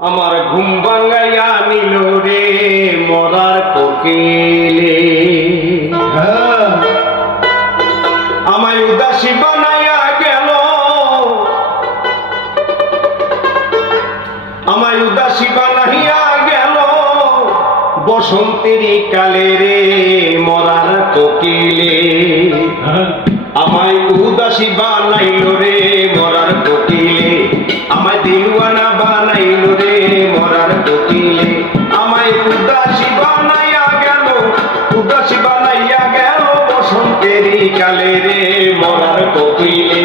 আমার ঘুম ভাঙ্গাইয়া নিল রে মরার কোকিলে। আমায় উদাসী বানাইয়া গেল। আমায় উদাসী বানাইয়া গেল। বসন্তের কালে রে মরার কোকিলে। আমায় উদাসী বানাইল রে বসন্তের কালে রে মরার কোকিলে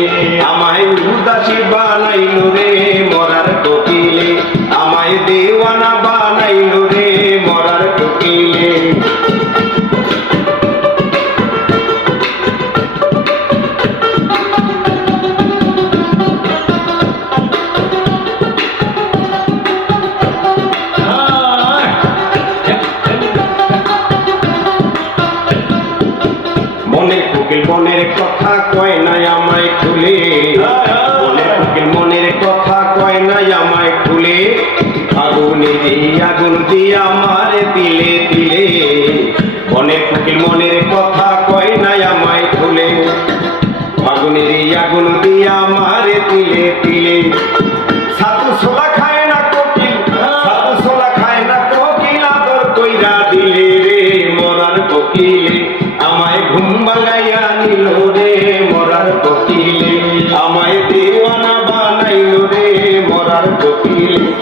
কোকিল মনের কথা কয় নাই আমায় খুলে। মনের কোকিল মনের কথা কয় নাই আমায় খুলে। আগুনে আগুন দিয়ে আমার দিলে দিলে। মনের কোকিল মনের কথা কয় নাই আমায় খুলে। আগুনে আগুন দিয়ে আমার দিলে দিলে। সাতু সোলা খায় না কোকিল সাতু সোলা খায় না কোকিল, আদর কইরা দিলে রে মরার কোকিলে। আমায় ঘুম ভাঙাইয়া নিল রে মরার কোকিলে। আমায় দেওয়ানা বানাইল রে মরার কোকিলে।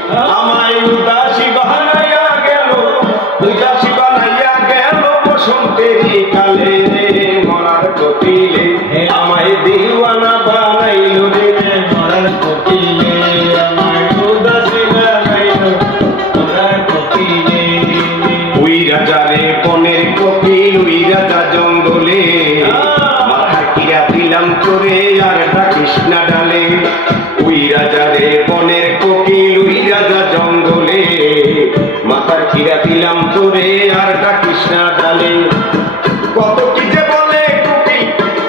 তোরে আর ডাকিস না ডালে। ওই রাজারে বনের কোকিল ওই রাজা জঙ্গলে। মাথার কিরা দিলাম তোরে আর ডাকিস না ডালে। কত কি যে বলে কোকিল,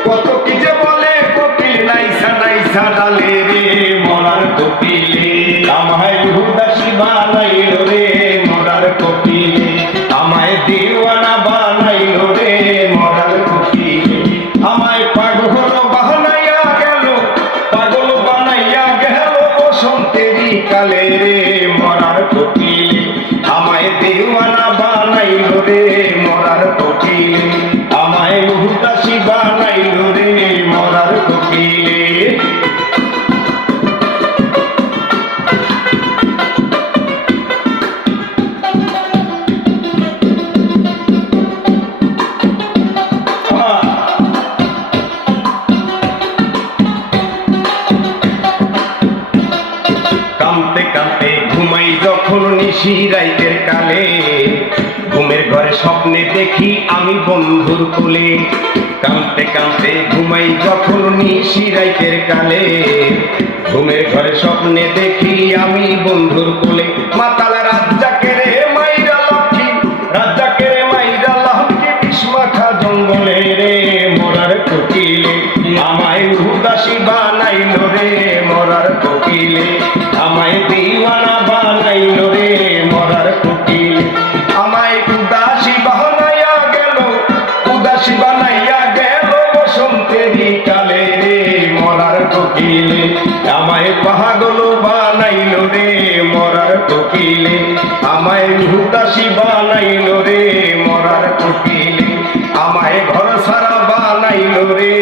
কত কি যে বলে কোকিল, নাইসা নাইসা ডালে রে, মরার কোকিলে। আমায় উদাসী বানাইল রে। বানাইল রে মরার কোকিলে আমায় উদাসী বানাইল রে মরার কোকিলে কামতে ঘুমাই যখন নিশি রাইতের কালে। ঘুমের ঘরে স্বপ্নে দেখি আমি বন্ধুর কোলে। কাঁদতে কাঁদতে ঘুমাই যখন নিশি রাইতের কালে। ঘুমের ঘরে স্বপ্নে দেখি আমি বন্ধুর কোলে। মাতালা রাজ্জাকে পাগল বানাইল রে মরার কোকিলে। আমায় উদাসী বানাইল রে মরার কোকিলে। আমায় ঘর সারা বানাইল রে